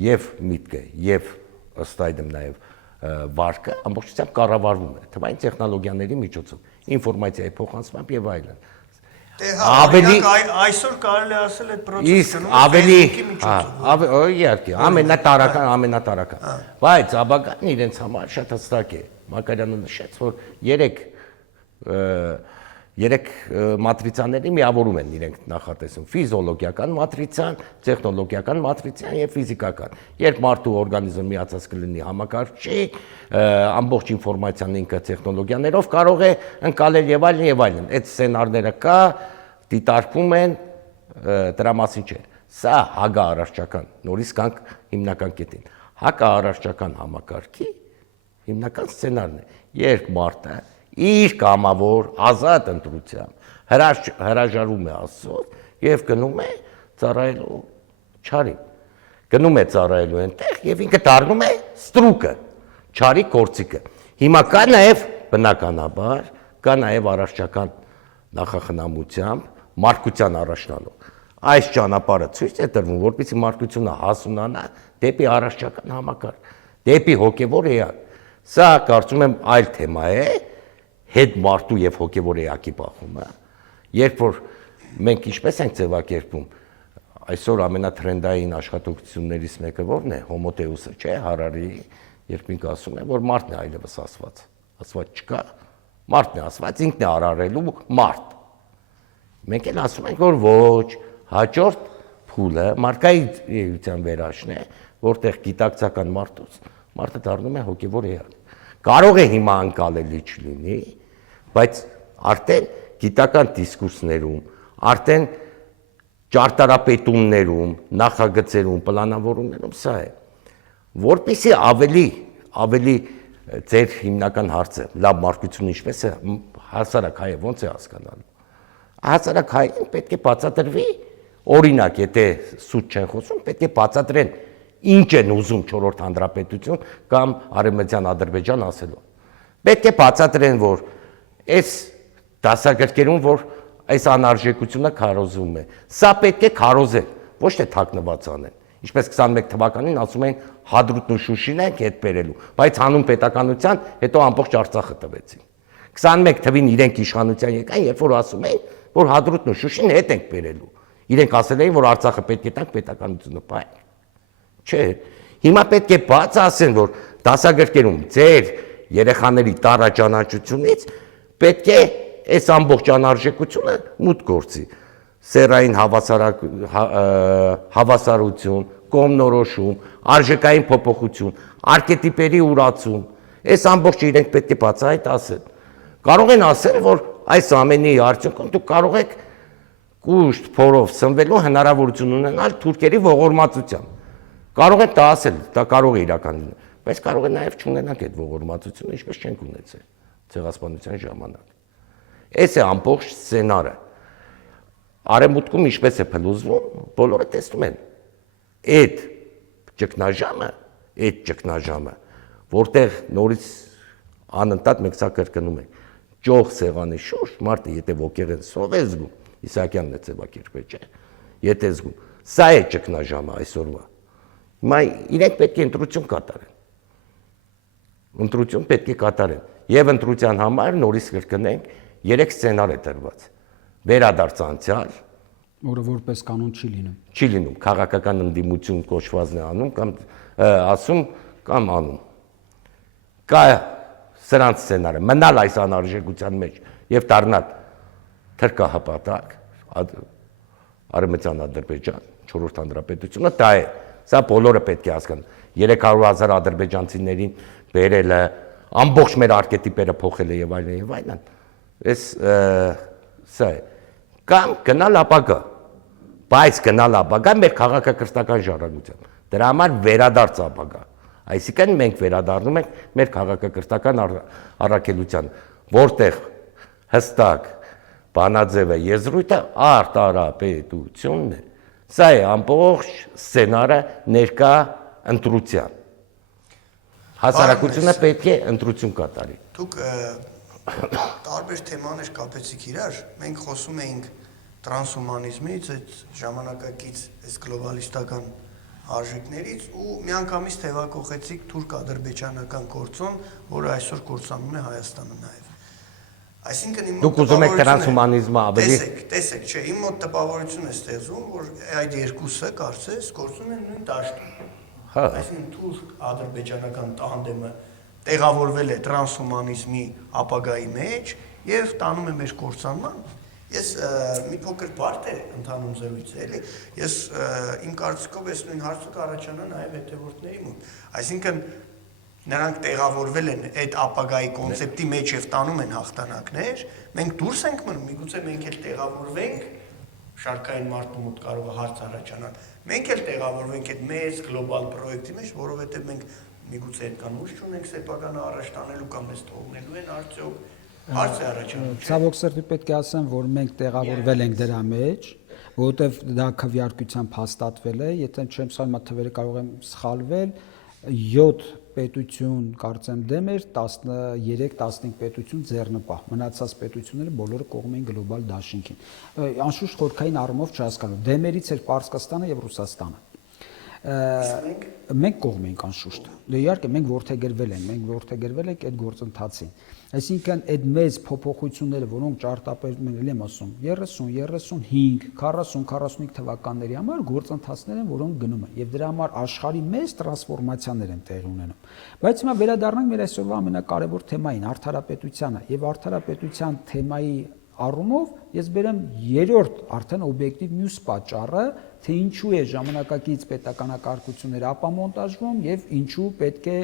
եւ միտքը եւ ըստ այդմ նաեւ վարկը ամբողջությամբ կառավարվում է թվային տեխնոլոգիաների միջոցով, ինֆորմացիայի փոխանցմամբ եւ այլն։ Ավելի այսօր կարելի ասել այդ process-ը ավելի իհարկե ամենատարական, բայց ապագան իրենց համար շատ հստակ է։ Մակարյանը նշեց, որ երեք մատրիցաների միավորում են իրենք նախատեսում՝ ֆիզիոլոգիական մատրիցան, տեխնոլոգիական մատրիցան եւ ֆիզիկական։ Երբ մարդու օրգանիզմը միացած կլինի համակարգչի, ամբողջ ինֆորմացիան ինքը տեխնոլոգիաներով կարող է ընկալել եւ այլն եւ այլն։ Այդ սցենարները կա, դիտարկվում են, դրա մասին չէ։ Սա հակաառարչական, նորից կանք հիմնական կետին։ Հակաառարչական համակարգի հիմնական սցենարն է, երբ մարդը իր կամավոր ազատ ընտրությամբ հրաժարվում է Աստծոց եւ գնում է ծառայելու չարին։ Գնում է ծառայելու այնտեղ եւ ինքը դառնում է ստրուկը, չարի կորցիկը։ Հիմա կա նաեւ բնականաբար, կա նաեւ առարչական նախախնամությամբ մարդկության առաջնալու։ Այս ճանապարհը ցույց է տրվում, որպեսզի մարդկությունը հասունանա դեպի առարչական համակարգ, դեպի հոգեվոր էակ։ Սա կարծում եմ այլ թեմա է, հետ մարդու եւ հոգեվոր էակի բախումը, երբ որ մենք ինչպես ենք ձևակերպում այսօր ամենաթրենդային աշխատողություններից մեկը որն է, Homo Deus-ը, չէ, Հարարի, երբ ինքը ասում է, որ մարդն է այլևս ասված չկա, մարդն է ասված, ինքն է արարելու մարդ։ Մենք էլ ասում ենք, որ ոչ, հաջորդ փուլը մարդկային վերաշն է, որտեղ գիտակցական մարդը դառնում է հոգեվոր էակ։ Կարող է հիմա անկալելի չլինի, բայց արդեն գիտական դիսկուրսներում, արդեն ճարտարապետումներում, նախագծերում, պլանավորումներում սա է։ Որպեսզի ավելի ձեր հիմնական հարցը, լավ մարդկությունը ինչպես է, հասարակ հայը ոնց է հասկանալու։ Հասարակ հային պետք է բացատրվի, օրինակ, եթե սուտ չեն խոսում, պետք է բացատրեն ինչ են ուզում 4-րդ հանրապետություն կամ Արևմտյան Ադրբեջան ասելով։ Պետք է բացատրեն, որ այս դասագրքերում, որ այս անարժեքությունը քարոզվում է, սա պետք է քարոզել, ոչ թե թաքնված անել։ Ինչպես 21 թվականին ասում էին Հադրութն ու Շուշին ենք հետ բերելու, բայց հանուն պետականության հետո ամբողջ Արցախը տվեցին։ 21 թվին իրենք իշխանության եկան, երբ որ ասում էին, որ Հադրութն ու Շուշին հետ ենք բերելու։ Իրենք ասել էին, որ Արցախը պետք է տանք պետականությունը պահենք։ Չէ, հիմա պետք է բաց ասեն, որ դասագրքերում ձեր երեխաների տարաճանաչությունից պետք է այս ամբողջ անարժեքությունը մուտք գործի։ Սեռային հավասարություն, կողմնորոշում, արժեքային փոփոխություն, արքետիպերի ուրացում, այս ամբողջը իրենք պետք է բացահայտ ասեն։ Կարող են ասել, որ այս ամենի արդյունքում դուք կարող եք կուշտ փորով սնվելու հնարավորություն ունենալ թուրքերի ողորմածությամբ։ Կարող է դա ասել, դա կարող է իրական լինել, բայց կարող է նաև չունենանք այդ ողորմածությունը, ինչպես չենք ունեցել ցեղասպանության ժամանակ։ Այս է ամբողջ սցենարը։ Արևմուտքում ինչպես է փլուզվում, բոլորը տեսնում են։ Այդ ճգնաժամը, որտեղ նորից անընդհատ մենք սա կրկնում ենք, ճոխ սեղանի շուրջ մարդը եթե ոգեղեն սով է զգում, Իսահակյանն է ձևակերպել, չէ։ Եթե զգում, սա է ճգնաժամը այսօրվա։ Հիմա իրենք պետք է ընտրություն կատարեն։ Ընտրություն պետք է կատարեն։ Եվ ընտրության համար նորից կրկնենք 3 սցենար է տրված։ Վերադարձ անցյալ, որը որպես կանոն չի լինում։ Չի լինում, քաղաքական ընդդիմություն կոչվածն է անում կամ ասում կամ անում։ Կա սրանց սցենարը, մնալ այս անարժեքության մեջ եւ դառնալ թրկահպատակ, Արևմտյան Ադրբեջան, 4-րդ հանրապետությունը, դա է։ Սա բոլորը պետք է հասկանան։ 300,000 ադրբեջանցիներին բերելը, ամբողջ մեր արքետիպերը փոխելը եւ այլն եւ այլն։ Այս սա է։ Կամ գնալ ապագա, բայց գնալ ապագա մեր քաղաքակրթական ժառանգությամբ։ Դրա համար վերադարձ ապագա։ Այսինքն մենք վերադառնում ենք մեր քաղաքակրթական առաքելության, որտեղ հստակ բանաձևը եզրույթը արտարապետությունն է։ Սա է ամբողջ սցենարը ներկա ընտրության։ Հասարակությունը պետք է ընտրություն կատարի։ Դուք տարբեր թեմաներ կապեցիք իրար, մենք խոսում էինք տրանսհումանիզմից, այդ ժամանակակից այս գլոբալիստական արժեքներից ու միանգամից թևակողեցիք թուրք-ադրբեջանական գործոն, որը այսօր կործանում է Հայաստանը նաև։ Այսինքն իմ Դուք ուզում եք տրանսհումանիզմը ավելի տեսեք, չէ, իմ մոտ տպավորություն է ստեղծում, որ այդ երկուսը կարծես գործում են նույն դաշտում։ Հա։ Այսինքն թուրք-ադրբեջանական տանդեմը տեղավորվել է տրանսհումանիզմի ապագայի մեջ եւ տանում է մեր կործանման։ Ես մի փոքր բարդ է ընդհանուր զրույց էլի։ Ես իմ կարծիքով այս նույն հարցը կառաջանա նաև հետևորդների մոտ։ Այսինքն նրանք տեղավորվել են այդ ապագայի կոնցեպտի մեջ եւ տանում են հաղթանակներ, մենք դուրս ենք մնում, միգուցե մենք էլ տեղավորվենք, շարքային մարդու մոտ կարող է հարց առաջանալ։ Մենք էլ տեղավորվենք այդ մեծ գլոբալ պրոյեկտի մեջ, որովհետեւ մենք միգուցե այդքան ուժ չունենք սեփականը առաջ տանելու կամ մեզ թողնելու են արդյոք հարց է առաջանում։ Ցավոք սրտի պետք է ասեմ, որ մենք տեղավորվել ենք դրա մեջ, որովհետև դա քվեարկությամբ հաստատվել է, եթե չեմ սխալվում, թվերը կարող եմ սխալվել, 7 պետություն կարծեմ դեմ էր, 13-15 պետություն ձեռնպահ։ Մնացած պետությունները բոլորը կողմ էին գլոբալ դաշինքին։ Անշուշտ խորքային առումով չհասկանում։ Դեմերից էր Պարսկաստանը եւ Ռուսաստանը։ Մենք կողմ ենք անշուշտ։ Դե իհարկե մենք ворթեգրվել ենք այդ գործընթացին։ Այսինքն այդ մեծ փոփոխությունները, որոնք ճարտապետում են, եմ ասում, 30, 35, 40, 45 թվականների համար գործընթացներ են, որոնք գնում են եւ դրա համար աշխարհի մեծ տրանսֆորմացիաներ են տեղի ունենում։ Բայց հիմա վերադառնանք մեր այսօրվա ամենակարևոր թեմային՝ արդարապետությանը եւ արդարապետության թեմայի առումով ես բերեմ երրորդ արդեն օբյեկտիվ մյուս պատճառը, թե ինչու է ժամանակակից պետականակարգությունները ապամոնտաժվում եւ ինչու պետք է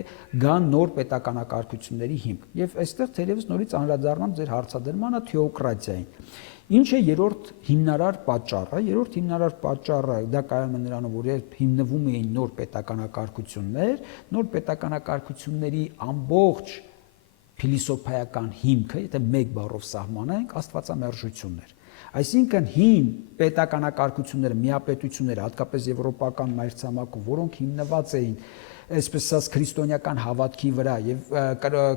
գան նոր պետականակարգությունների հիմք։ Եվ այստեղ թերևս նորից անդրադառնամ ձեր հարցադրմանը թեոկրատիային։ Ինչ է երրորդ հիմնարար պատճառը։ Երրորդ հիմնարար պատճառը դա կայանում է նրանով, որ հիմնվում էին նոր պետականակարգություններ, նոր պետականակարգությունների ամբողջ փիլիսոփայական հիմքը, եթե մեկ բառով սահմանենք, աստվածամերժությունն էր։ Այսինքն հին պետականակարգությունները, միապետությունները, հատկապես եվրոպական մայրցամաքում, որոնք հիմնված էին այսպես ասած քրիստոնեական հավատքի վրա եւ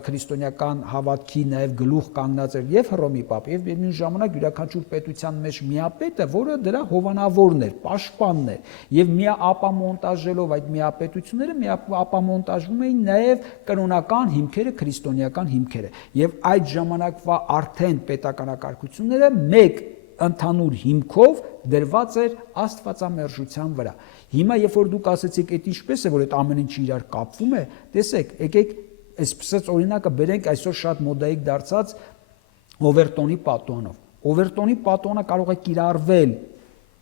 քրիստոնեական հավատքի նաեւ գլուխ կանգնած էր եւ Հռոմի Պապը եւ նույն ժամանակ յուրաքանչյուր պետության մեջ միապետը, որը դրա հովանավորն էր, պաշտպանն էր եւ ապամոնտաժելով այդ միապետությունները ապամոնտաժվում էին նաեւ կրոնական հիմքերը, քրիստոնեական հիմքերը եւ այդ ժամանակվա արդեն պետականակարգությունները մեկ ընդհանուր հիմքով դրված էր աստվածամերժության վրա։ Հիմա երբ որ դուք ասեցիք, այդ ինչպես է, որ այդ ամեն ինչը իրար կապվում է, տեսեք, եկեք այսպես օրինակը բերենք այսօր շատ մոդայիկ դարձած Օվերտոնի պատուանով։ Օվերտոնի պատուանը կարող է կիրառվել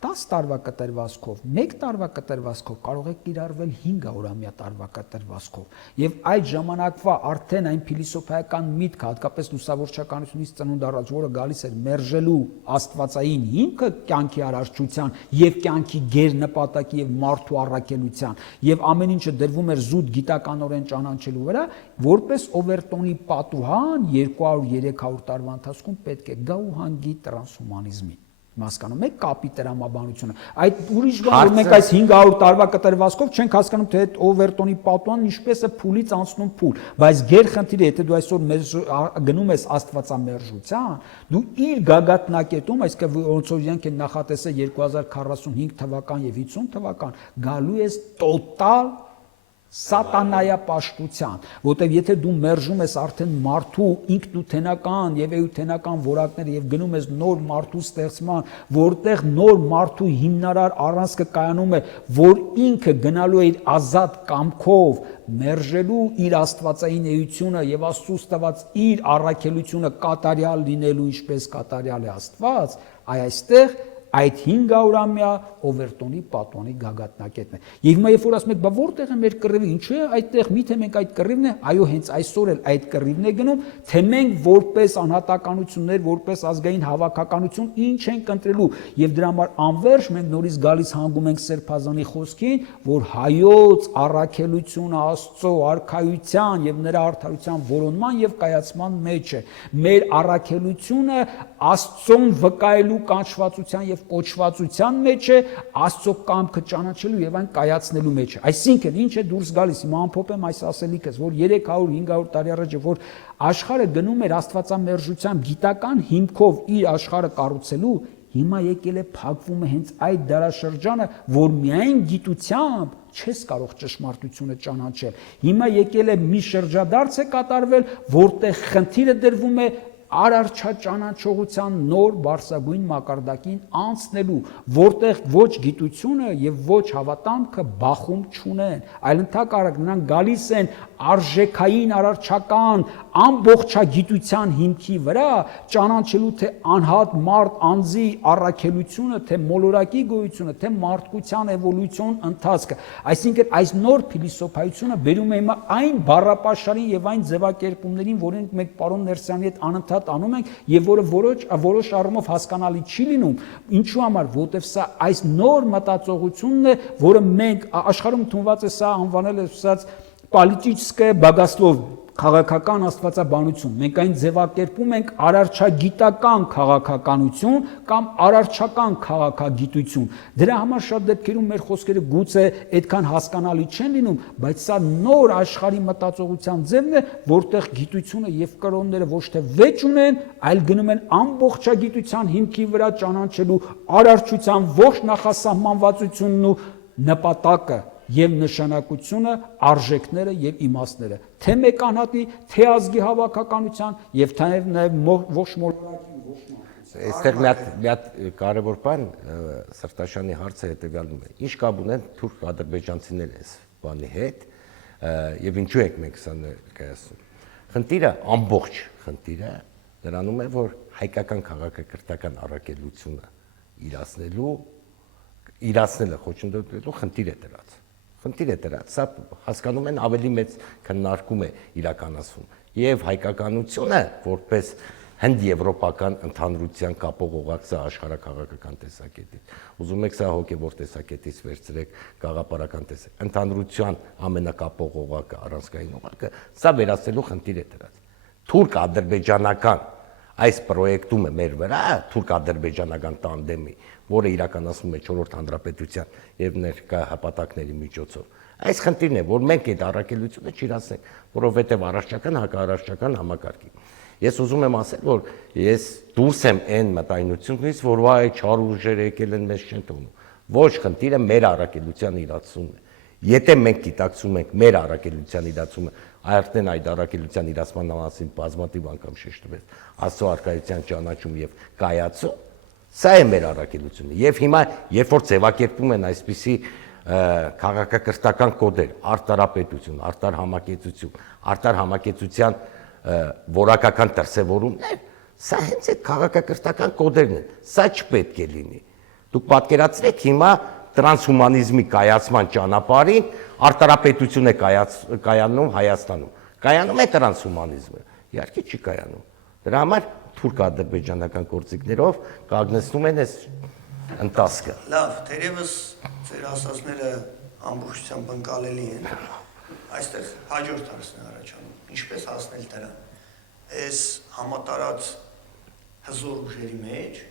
10 տարվա կտրվածքով, 1 տարվա կտրվածքով, կարող է կիրառվել 500-ամյա տարվա կտրվածքով։ Եվ այդ ժամանակվա արդեն այն փիլիսոփայական միտքը, հատկապես լուսավորչականությունից ծնունդ առած, որը գալիս էր մերժելու աստվածային հիմքը կյանքի արարչության եւ կյանքի գերնպատակի եւ մարդու առաքելության, եւ ամեն ինչը դրվում էր զուտ գիտականորեն ճանաչելու վրա, որպես Օվերտոնի պատուհան 200-300 տարվա ընթացքում պետք է գա ու հանգի տրանսհումանիզմին։ Հասկանում եք կապի տրամաբանությունը։ Այդ ուրիշ բան, որ մենք այս 500 տարվա կտրվածքով չենք հասկանում, թե այդ Օվերտոնի պատուանն ինչպես է փուլից անցնում փուլ, բայց գերխնդիրը, եթե դու այսօր գնում ես աստվածամերժության, դու իր գագաթնակետում, այսինքն ոնց որ իրենք են նախատեսել 2045 թվական եւ 50 թվական, գալու ես տոտալ սատանայապաշտության, որտեղ եթե դու մերժում ես արդեն մարդու ինքնութենական եւ էութենական որակները եւ գնում ես նոր մարդու ստեղծման, որտեղ նոր մարդու հիմնարար առանցքը կայանում է, որ ինքը գնալու է իր ազատ կամքով մերժելու իր աստվածային էությունը եւ Աստծուց տված իր առաքելությունը կատարյալ լինելու, ինչպես կատարյալ է Աստված, այստեղ այդ 500-ամյա Օվերտոնի պատուանի գագաթնակետն է։ Եվ հիմա երբ որ ասում եք, բա որտեղ է մեր կռիվը, ինչու է այդտեղ, միթե մենք այդ կռիվն է, այո, հենց այսօր էլ այդ կռիվն է գնում, թե մենք որպես անհատականություններ, որպես ազգային հավաքականություն ինչ ենք ընտրելու, եւ դրա համար անվերջ մենք նորից գալիս հանգում ենք Սերբազանի խոսքին, որ հայոց առաքելությունը Աստծո արքայության եւ նրա արդարության որոնման եւ կայացման մեջ է։ Մեր առաքելությունը Աստծուն վկայելու կանչվածության եւ կոչվածության մեջ է, Աստծո կամքը ճանաչելու եւ այն կայացնելու մեջ է։ Այսինքն ինչ է դուրս գալիս, հիմա ամփոփեմ այս ասելիքս, որ 300-500 տարի առաջ որ աշխարհը գնում էր աստվածամերժությամբ գիտական հիմքով իր աշխարհը կառուցելու, հիմա եկել է փակվում է հենց այդ դարաշրջանը, որ միայն գիտությամբ չես կարող ճշմարտությունը ճանաչել։ Հիմա եկել է մի շրջադարձ է կատարվել, որտեղ խնդիրը դրվում է արարչաճանաչողության նոր բարձրագույն մակարդակին անցնելու, որտեղ ոչ գիտությունը եւ ոչ հավատամքը բախում չունեն, այլ ընդհակառակ նրանք գալիս են արժեքային արարչական ամբողջագիտության հիմքի վրա, ճանաչելու թե անհատ մարդ անձի առաքելությունը, թե մոլորակի գոյությունը, թե մարդկության էվոլյուցիոն ընթացքը։ Այսինքն այս նոր փիլիսոփայությունը բերում է հիմա այն բառապաշարին եւ այն ձևակերպումներին, որոնք մենք պարոն Ներսյանի հետ անընդհատ անում ենք եւ որը որոշ առումով հասկանալի չի լինում, ինչու համար, որտեվ սա այս նոր մտածողությունն է, որը մենք աշխարհում ընդունված է, սա անվանել է ասած պոլիտիկայ բագասլով քաղաքական աստվածաբանություն, մենք այն ձևակերպում ենք արարչագիտական քաղաքականություն կամ արարչական քաղաքագիտություն։ Դրա համար շատ դեպքերում մեր խոսքերը գուցե այդքան հասկանալի չեն լինում, բայց սա նոր աշխարհի մտածողության ձևն է, որտեղ գիտությունը եւ կրոնները ոչ թե վեճ ունեն, այլ գնում են ամբողջագիտության հիմքի վրա ճանաչելու արարչության ողջ նախասահմանվածությունն ու նպատակը եւ նշանակությունը, արժեքները եւ իմաստները, թե մեկ անհատի, թե ազգի հավաքականության եւ նաեւ ողջ մոլորակի ողջ մարդկության։ Այստեղ մի հատ կարևոր բան Սրտաշյանի հարցը հետեւյալն է. ինչ կապ ունեն թուրք-ադրբեջանցիները այս բանի հետ եւ ինչու եք մենք սա ներկայացնում։ Խնդիրը, ամբողջ խնդիրը նրանում է, որ հայկական քաղաքակրթական առաքելությունը իրացնելը խոչընդոտելու խնդիր է դրած։ Սա հասկանում են ավելի մեծ քննարկում է իրականացվում եւ հայկականությունը որպես հնդ-եվրոպական ընդհանրության կապող օղակ սա աշխարհակաղակական տեսակետից։ Ուզում եք սա հոգեվոր տեսակետից վերցրեք գաղափարական տեսակ։ Ընդհանրության ամենակապող օղակը, առանցքային օղակը, սա վերացնելու խնդիր է դրած։ Թուրք-ադրբեջանական այս պրոյեկտումը մեր վրա, թուրք-ադրբեջանական տանդեմի, որը իրականացվում է 4-րդ հանրապետության եւ ներկա հապատակների միջոցով։ Այս խնդիրն է, որ մենք այդ առաքելությունը չիրացնենք, որովհետեւ առարչական հակառարչական համակարգի։ Ես ուզում եմ ասել, որ ես դուրս եմ այն մտայնությունից, որ վայ չար ուժերը եկել են մեզ չեն թողնում։ Ոչ, խնդիրը մեր առաքելության իրացումն է։ Եթե մենք գիտակցում ենք մեր առաքելության իրացումը, արդեն այդ առաքելության իրացման մասին բազմաթիվ անգամ շեշտվեց Աստծո առկայության ճանաչում եւ կայացում, սա է մեր առաքելությունը։ Եվ հիմա, երբ որ ձևակերպում են այսպիսի քաղաքակրթական կոդեր, արտարապետություն, արտար համակեցության որակական դրսևորումներ, սա հենց այդ քաղաքակրթական կոդերն են։ Սա չպետք է լինի։ Դուք պատկերացրեք հիմա տրանսհումանիզմի կայացման ճանապարհին արտարապետություն է կայանում Հայաստանում։ Կայանում է տրանսհումանիզմը։ Իհարկե չի կայանում։ Դրա համար թուրք-ադրբեջանական գործիքներով կանգնեցնում են այս ընթացքը։ Լավ, թերևս ձեր ասածները ամբողջությամբ ընկալելի են։ Այստեղ հաջորդ հարցն է առաջանում. ինչպես հասնել դրան։ Այս համատարած հզոր ուժերի մեջ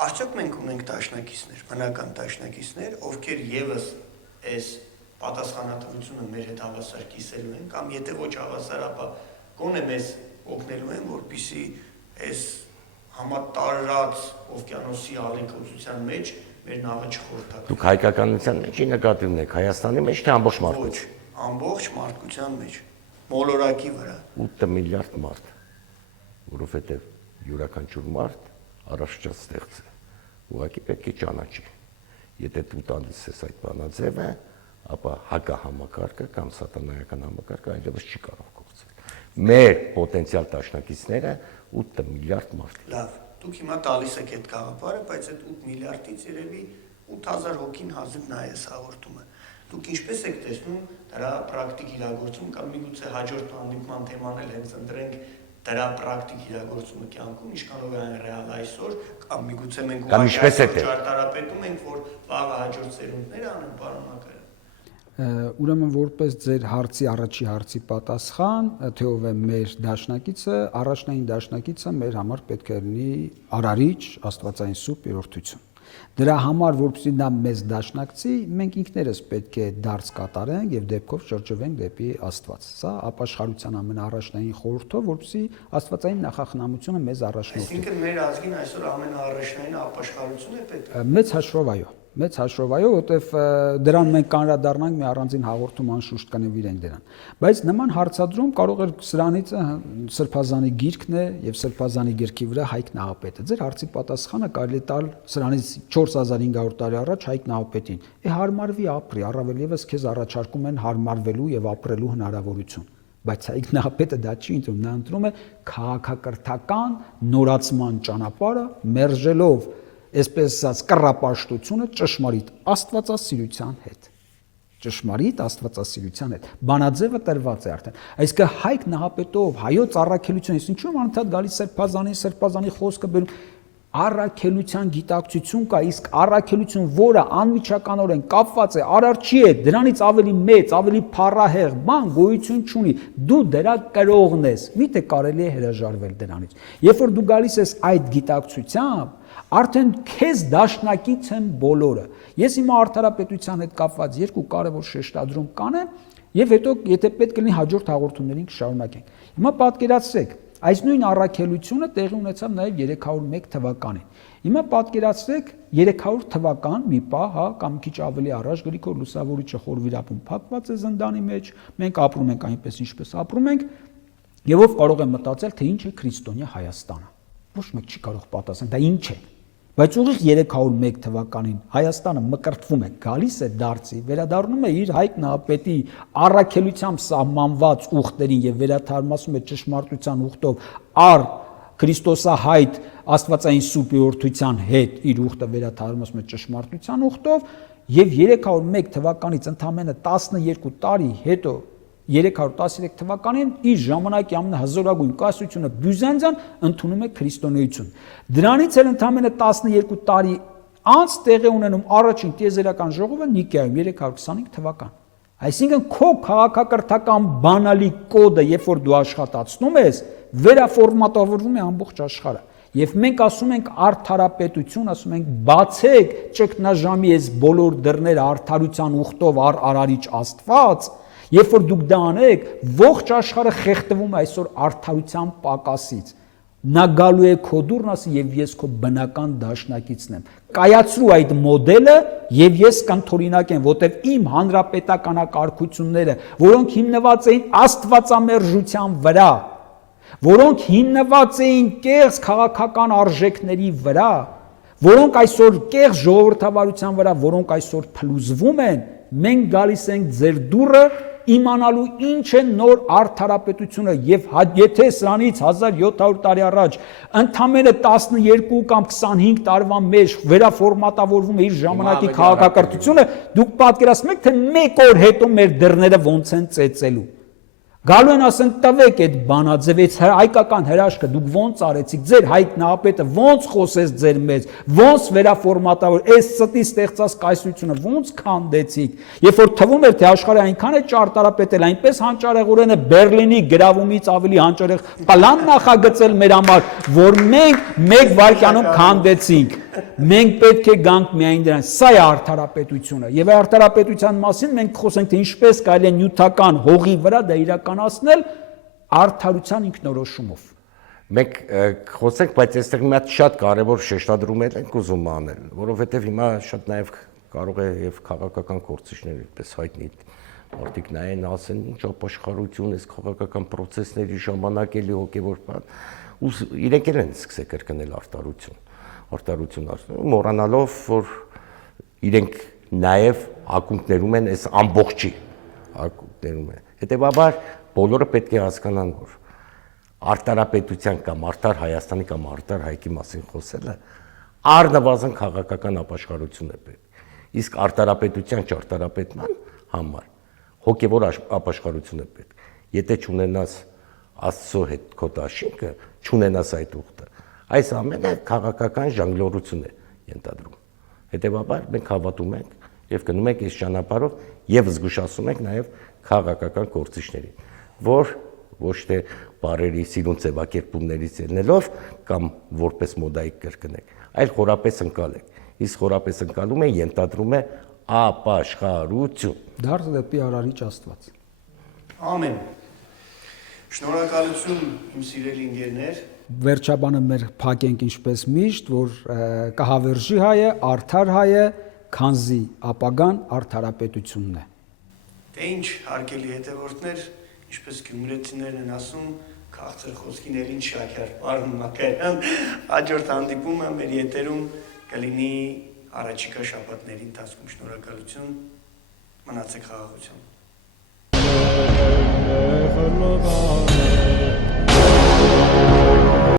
արդյոք մենք ունենք դաշնակիցներ, բնական դաշնակիցներ, ովքեր եւս այս պատասխանատվությունը մեր հետ հավասար կիսելու են, կամ եթե ոչ հավասար, ապա գոնե մեզ օգնելու են, որպեսզի այս համատարած օվկիանոսի ալեկոծության մեջ մեր նավը չխորթակվի։ Դուք հայկականության մեջ նկատի ունեք Հայաստանի մեջ թե ամբողջ մարդկության։ Ամբողջ մարդկության մեջ, մոլորակի վրա։ 8 միլիարդ մարդ, որովհետև յուրաքանչյուր մարդ առաջնաձև է։ Ուղղակի պետք է ճանաչի։ Եթե դու տալիս ես այդ բանաձևը, ապա հակահամակարգը կամ սատանայական համակարգը այլևս չի կարող գործել։ Մեր պոտենցիալ դաշնակիցները 8 միլիարդ մարդ։ Լավ, դուք հիմա տալիս եք այդ գաղափարը, բայց այդ 8 միլիարդից երևի 8000 հոգին հազիվ նա է հաղորդումը։ Դուք ինչպես եք տեսնում դրա պրակտիկ իրագործում կամ միգուցե հաջորդ հանդիպման թեման էլ հենց ընտրենք դրա պրակտիկ իրագործումը կյանքում, ինչքանով է այն ռեալ այսօր, կամ միգուցե մենք ճարտարապետում ենք, որ վաղը հաջորդ սերունդները անեն, պարոն Մակարյան։ Ուրեմն որպես ձեր հարցի առաջի հարցի պատասխան, թե ով է մեր դաշնակիցը, առաջնային դաշնակիցը մեր համար պետք է լինի արարիչ, աստվածային սուրբ երրորդություն։ Դրա համար, որպեսզի նա մեզ դաշնակցի, մենք ինքներս պետք է դարձ կատարենք եւ դեպքով շրջվենք դեպի Աստված։ Սա ապաշխարության ամենաառաջնային խորհուրդը, որպեսզի աստվածային նախախնամությունը մեզ առաջնորդի։ Այսինքն մեր ազգին այսօր ամենաառաջնային ապաշխարություն է պետք։ Մեծ հաշվով այո, որովհետև դրան մենք կանրադառնանք մի առանձին հաղորդում անշուշտ կնվիրենք դրան։ Բայց նման հարցադրում կարող է սրանից Սրբազանի գիրքն է եւ Սրբազանի գրքի վրա Հայկ Նահապետը։ Ձեր հարցի պատասխանը կարելի է տալ սրանից 4500 տարի առաջ Հայկ Նահապետին։ Հարմարվի ապրի, առավել եւս քեզ առաջարկում են հարմարվելու եւ ապրելու հնարավորություն։ Բայց Հայկ Նահապետը դա չի ընտրում, նա ընտրում է քաղաքակրթական նորացման ճանապարհը, մերժելով այսպես ասած կռապաշտությունը ճշմարիտ աստվածասիրության հետ։ Ճշմարիտ աստվածասիրության հետ։ Բանաձևը տրված է արդեն։ Այսինքն Հայկ Նահապետով հայոց առաքելությունը, ինչու՞ անընդհատ գալիս Սրբազանի խոսքը բերում առաքելության գիտակցություն կա, իսկ առաքելություն, որը անմիջականորեն կապված է Արարչի հետ, դրանից ավելի մեծ, ավելի փառահեղ բան գոյություն չունի։ Դու դրա կրողն ես, միթե կարելի է հրաժարվել դրանից։ Երբ որ դու գալիս ես այդ գիտակցությամբ, արդեն քեզ դաշնակից են բոլորը։ Ես հիմա արդարապետության հետ կապված երկու կարևոր շեշտադրում կանեմ, եւ հետո եթե պետք լինի հաջորդ հաղորդումներին կշարունակենք։ Հիմա պատկերացրեք, այս նույն առաքելությունը տեղի ունեցավ նաև 301 թվականին։ Հիմա պատկերացրեք 300 թվական մի պահ, կամ քիչ ավելի առաջ Գրիգոր Լուսավորիչը խորվիրապում փակված է զնդանի մեջ, մենք ապրում ենք այնպես ինչպես ապրում ենք, եւ ով կարող է մտածել, թե ինչ է քրիստոնյա Հայաստանը։ Ոչ մեկ չի կարող պատասխանել, դա ինչ է։ Բայց ուղիղ 301 թվականին Հայաստանը մկրտվում է, գալիս է դարձի, վերադառնում է իր Հայկ Նահապետի առաքելությամբ սահմանված ուխտերին եւ վերաթարմացում է ճշմարտության ուխտով առ Քրիստոսահայտ աստվածային սուպերորդության հետ իր ուխտը վերաթարմացում է ճշմարտության ուխտով եւ 301 թվականից ընդամենը 12 տարի հետո 313 թվականին իր ժամանակի ամենահզորագույն կայսրությունը Բյուզանդիան ընդունում է քրիստոնեություն։ Դրանից էլ ընդամենը 12 տարի անց տեղի ունենում առաջին տիեզերական ժողովը Նիկեայում 325 թվական։ Այսինքն քո քաղաքակրթական բանալի կոդը, երբ որ դու աշխատացնում ես, վերաֆորմատավորվում է ամբողջ աշխարհը։ Եվ մենք ասում ենք արդարապետություն, ասում ենք բացեք ճգնաժամի այս բոլոր դռները արդարության ուխտով առ Արարիչ Աստված։ Երբ որ դուք դա անեք, ողջ աշխարհը խեղդվում է այսօր արդարության պակասից։ Նա գալու է քո դուրն ասի եւ ես քո բնական դաշնակիցն եմ։ Կայացրու այդ մոդելը եւ ես կանթորինակեմ, որտեւ իմ հանրապետականակարգությունները, որոնք հիմնված էին աստվածամերժության վրա, որոնք հիմնված էին կեղծ քաղաքական արժեքների վրա, որոնք այսօր կեղծ ժողովրդավարության վրա, որոնք այսօր փլուզվում են, մենք գալիս ենք ձեր դուռը իմանալու ինչ է նոր արդարապետությունը եւ եթե սրանից 1700 տարի առաջ ընդամենը 12 կամ 25 տարվա մեջ վերաֆորմատավորվում է իր ժամանակի քաղաքակրթությունը, դուք պատկերացնում եք, թե մեկ օր հետո մեր դռները ոնց են ծեծելու։ Գալու են ասեն տվեք այդ բանաձևից հայկական հրաշքը դուք ոնց արեցիք, ձեր Հայկ Նահապետը ոնց խոսեց ձեր մեծ, ոնց վերաֆորմատավոր, այս ստի ստեղծած կայսրությունը ոնց քանդեցիք, երբ որ թվում էր թե աշխարհը այնքան է ճարտարապետել, այնպես հանճարեղորեն է Բերլինի գրավումից ավելի հանճարեղ պլան նախագծել մեր համար, որ մենք մեկ վայրկյանում քանդեցինք։ Մենք պետք է գանք միայն դրան, սա է արդարապետությունը, եւ արդարապետության մասին մենք խոսենք, թե ինչպես կարելի է նյութական հողի վրա դա իրականացնել արդարության ինքնորոշումով։ Մենք խոսենք, բայց այստեղ մի հատ շատ կարևոր շեշտադրումներ ենք ուզում անել, որովհետեւ հիմա շատ նաեւ կարող է եւ քաղաքական կորցիչներ այդպես հայտնի մարդիկ նայեն, ասեն, ինչ ապաշխարություն է քաղաքական process-ների ժամանակ էլի հոգեվոր բան, ու իրենք են սկսել կրկնել արտարություն մոռանալով, որ իրենք նաև ակունքներում են այս ամբողջի ակունքներում են։ Հետևաբար բոլորը պետք է հասկանան, որ արտարապետության կամ արդար Հայաստանի կամ արդար Հայկի մասին խոսելը առնվազն քաղաքական ապաշխարություն է պետք։ Իսկ արտարապետության ճարտարապետման համար հոգևոր ապաշխարություն է պետք։ Եթե չունենաս Աստծո հետ քո դաշինքը, չունենաս այդ ուխտը, այս ամենը քաղաքական ժանգլորություն է ենթադրում։ Հետևաբար մենք հավատում ենք եւ գնում ենք այս ճանապարհով եւ զգուշացում ենք նաեւ քաղաքական կորցիչներին, որ ոչ թե բարերի սիրուն ձևակերպումներից ելնելով կամ որպես մոդայիկ կրկնեք, այլ խորապես ընկալեք։ իսկ խորապես ընկալում է, ենթադրում է ապաշխարություն։ Դարձ դեպի արարիչ Աստված։ Ամեն։ Շնորհակալություն իմ սիրելի ընկերներ։ Վերջաբանը մեր փակենք ինչպես միշտ, որ կհավերժի հայը, արդար հայը, քանզի ապագան արդարապետությունն է։ Դե ինչ հարգելի հետևորդներ, ինչպես գյումրեցիներն են ասում, քաղցր խոսքին ինչ շաքար, պարոն Մակարյան, հաջորդ հանդիպումը մեր եթերում կլինի առաջիկա շաբաթների ընթացքում։ Շնորհակալություն, մնացեք խաղաղությամբ։